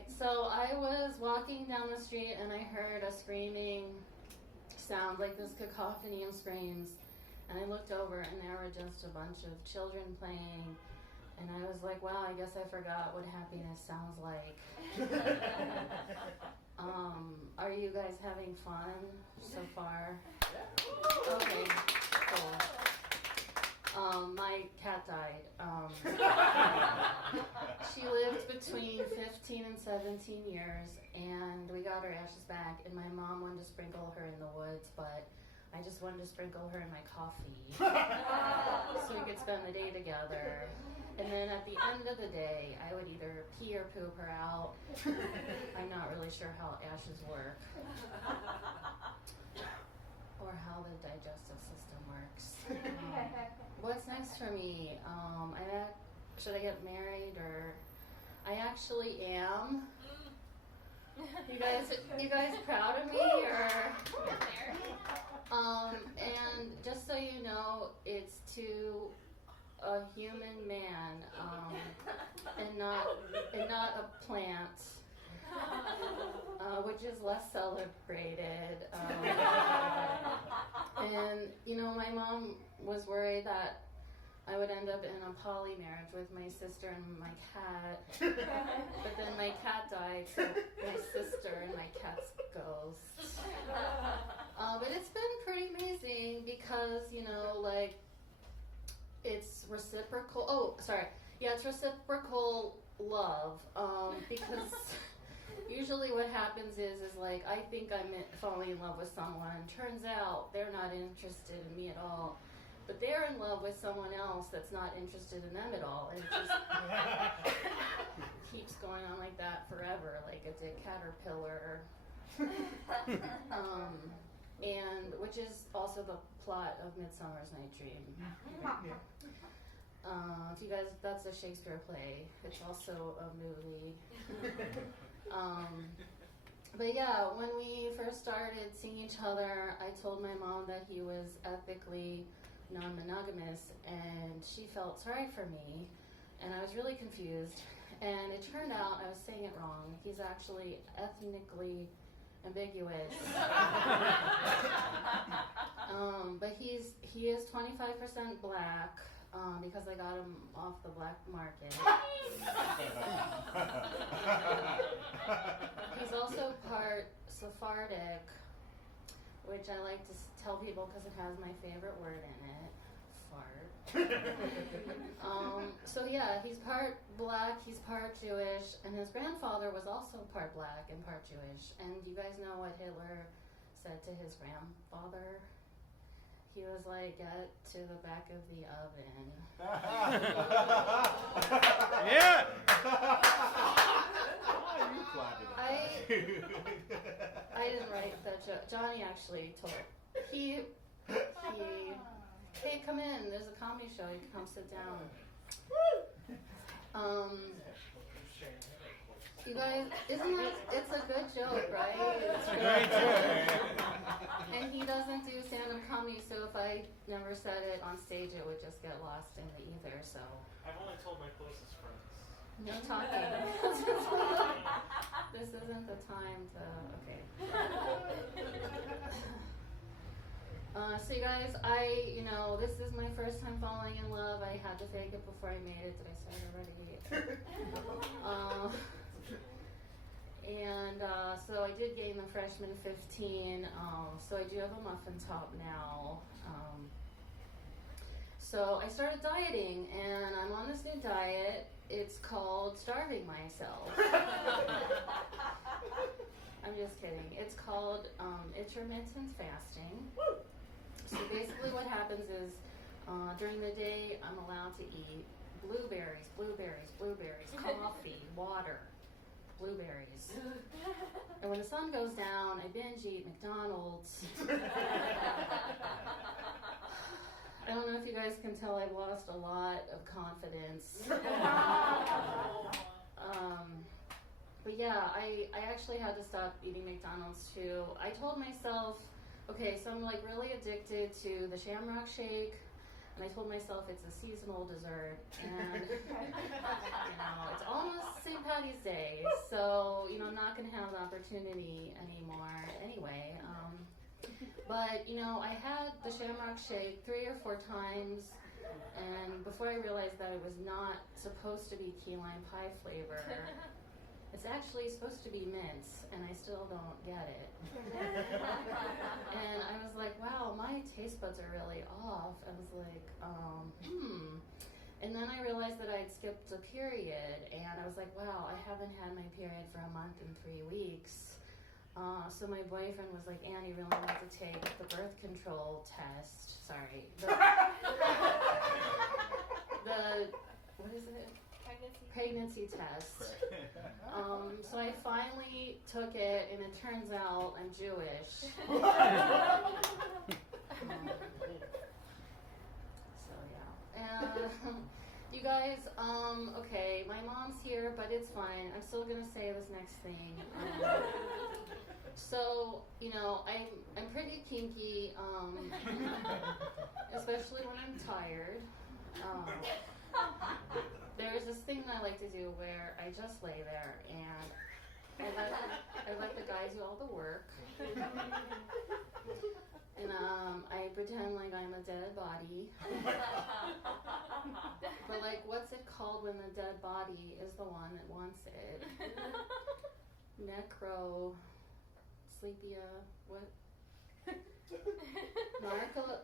right, so I was walking down the street and I heard a screaming sound, like this cacophony of screams, and I looked over and there were just a bunch of children playing, and I was like, wow, I guess I forgot what happiness sounds like. Are you guys having fun so far? Okay, cool. My cat died. She lived between 15 and 17 years, and we got her ashes back, and my mom wanted to sprinkle her in the woods, but I just wanted to sprinkle her in my coffee so we could spend the day together. And then at the end of the day, I would either pee or poop her out. I'm not really sure how ashes work or how the digestive system works. What's next for me? Should I get married, or I actually am. You guys proud of me, or? And just so you know, it's to a human man, and not a plant, which is less celebrated. And my mom was worried that I would end up in a poly marriage with my sister and my cat, but then my cat died, so my sister and my cat's ghost. But it's been pretty amazing because, it's reciprocal. It's reciprocal love, because usually what happens is like, I think I'm falling in love with someone. Turns out they're not interested in me at all. But they're in love with someone else that's not interested in them at all. And it just keeps going on like that forever, like a dead caterpillar. And which is also the plot of Midsummer's Night Dream. If you guys, that's a Shakespeare play. It's also a movie. But yeah, when we first started seeing each other, I told my mom that he was ethically non-monogamous, and she felt sorry for me, and I was really confused. And it turned out I was saying it wrong. He's actually ethnically ambiguous. But he is 25% black, because I got him off the black market. He's also part Sephardic, which I like to tell people because it has my favorite word in it, fart. So yeah, he's part black, he's part Jewish, and his grandfather was also part black and part Jewish. And you guys know what Hitler said to his grandfather? He was like, get to the back of the oven. Yeah! I didn't write that joke. Johnny actually told. Hey, come in. There's a comedy show. You can come sit down. You guys, it's a good joke, right? It's a great joke. And he doesn't do stand-up comedy, so if I never said it on stage, it would just get lost in the ether, so. I've only told my closest friends. No talking. This isn't the time to, okay. So you guys, this is my first time falling in love. I had to fake it before I made it. Did I say it already? So I did gain the freshman 15. So I do have a muffin top now. So I started dieting, and I'm on this new diet. It's called starving myself. I'm just kidding. It's called intermittent fasting. So basically what happens is during the day I'm allowed to eat blueberries, coffee, water, blueberries. And when the sun goes down, I binge eat McDonald's. I don't know if you guys can tell, I've lost a lot of confidence. But yeah, I actually had to stop eating McDonald's too. I told myself, okay, so I'm like really addicted to the Shamrock Shake, and I told myself it's a seasonal dessert, and it's almost St. Patty's Day, so I'm not gonna have the opportunity anymore. Anyway, but I had the Shamrock Shake 3 or 4 times, and before I realized that it was not supposed to be key lime pie flavor, it's actually supposed to be mints, and I still don't get it. And I was like, wow, my taste buds are really off. I was like, And then I realized that I'd skipped a period, and I was like, wow, I haven't had my period for a month and 3 weeks. So my boyfriend was like, Anne, you really need to take the birth control test. Sorry. What is it? Pregnancy test. So I finally took it, and it turns out I'm Jewish. So yeah. And you guys, okay, my mom's here, but it's fine. I'm still gonna say this next thing. So, I'm pretty kinky, especially when I'm tired. There's this thing that I like to do where I just lay there and I let the guys do all the work. And I pretend like I'm a dead body. But like, what's it called when the dead body is the one that wants it? Sleepia, what?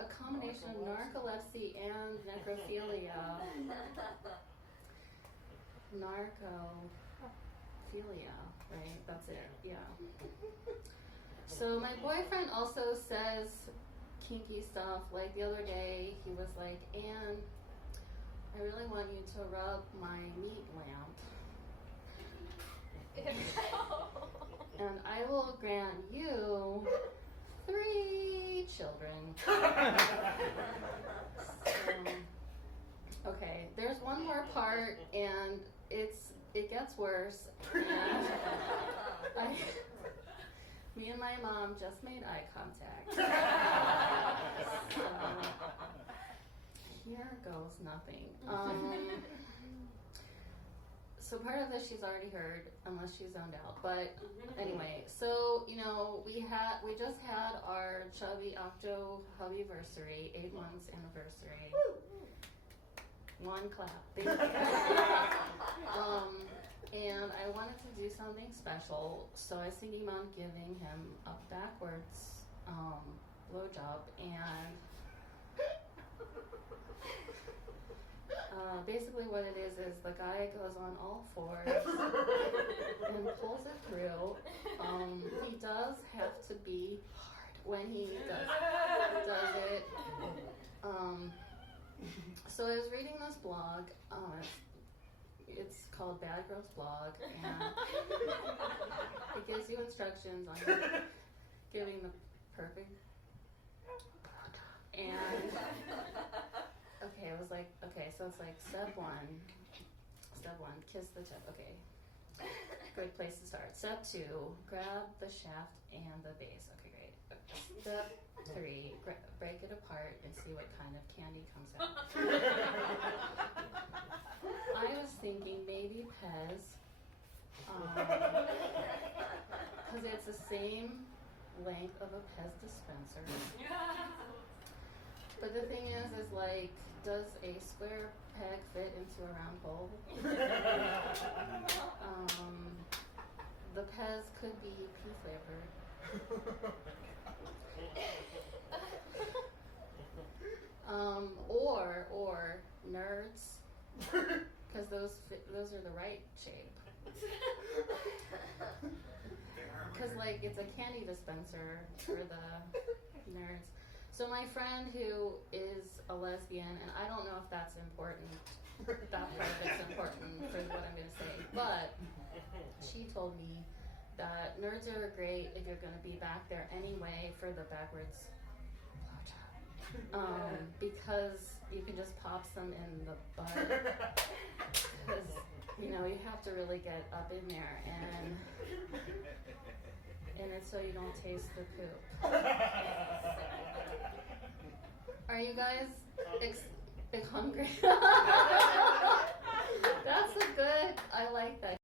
A combination of narcolepsy and necrophilia. Narcophilia, right? That's it, yeah. So my boyfriend also says kinky stuff. Like the other day, he was like, Anne, I really want you to rub my meat lamp. And I will grant you 3 children. Okay, there's one more part, and it gets worse. And me and my mom just made eye contact. Here goes nothing. So part of this she's already heard, unless she's zoned out. But anyway, so we just had our chubby octo hubbyversary, 8 months anniversary. One clap. Thank you. And I wanted to do something special, so I was thinking about giving him a backwards blowjob, and basically what it is the guy goes on all 4s and pulls it through. He does have to be hard when he does it. So I was reading this blog. It's called Bad Girls Blog, and it gives you instructions on giving the perfect blowjob. And okay, I was like, okay, so it's like step one, kiss the tip. Okay, great place to start. Step 2, grab the shaft and the base. Okay, great. Step 3, break it apart and see what kind of candy comes out. I was thinking maybe Pez, because it's the same length of a Pez dispenser. But the thing is like, does a square peg fit into a round hole? The Pez could be pea flavored. Or nerds, because those are the right shape. Because like it's a candy dispenser for the nerds. So my friend who is a lesbian, and I don't know if that's important, that part of it's important for what I'm going to say, but she told me that nerds are great if you're going to be back there anyway for the backwards blowjob. Because you can just pop some in the butt. Because, you have to really get up in there, and it's so you don't taste the poop. Are you guys hungry? That's a good, I like that.